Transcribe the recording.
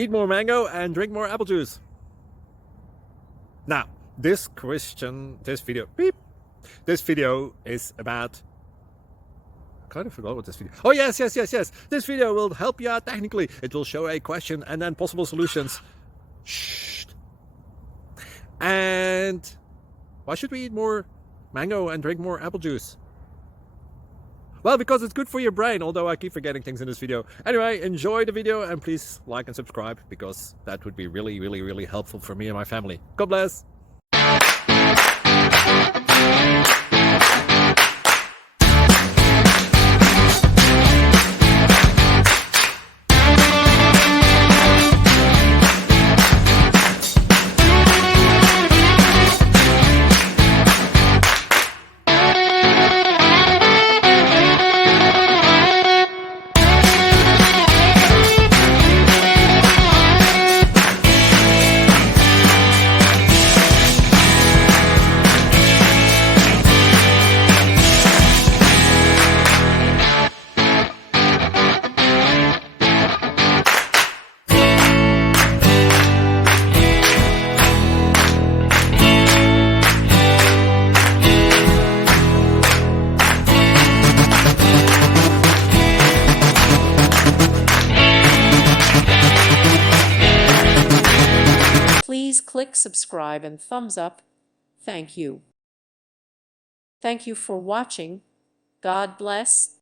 Eat more mango and drink more apple juice. Now, this video is about... I kind of forgot what this video... Oh, yes. This video will help you out technically. It will show a question and then possible solutions. Shh. And why should we eat more mango and drink more apple juice? Well, because it's good for your brain, although I keep forgetting things in this video. Anyway, enjoy the video and please like and subscribe, because that would be really helpful for me and my family. God bless! Please click subscribe and thumbs up. Thank you. Thank you for watching. God bless.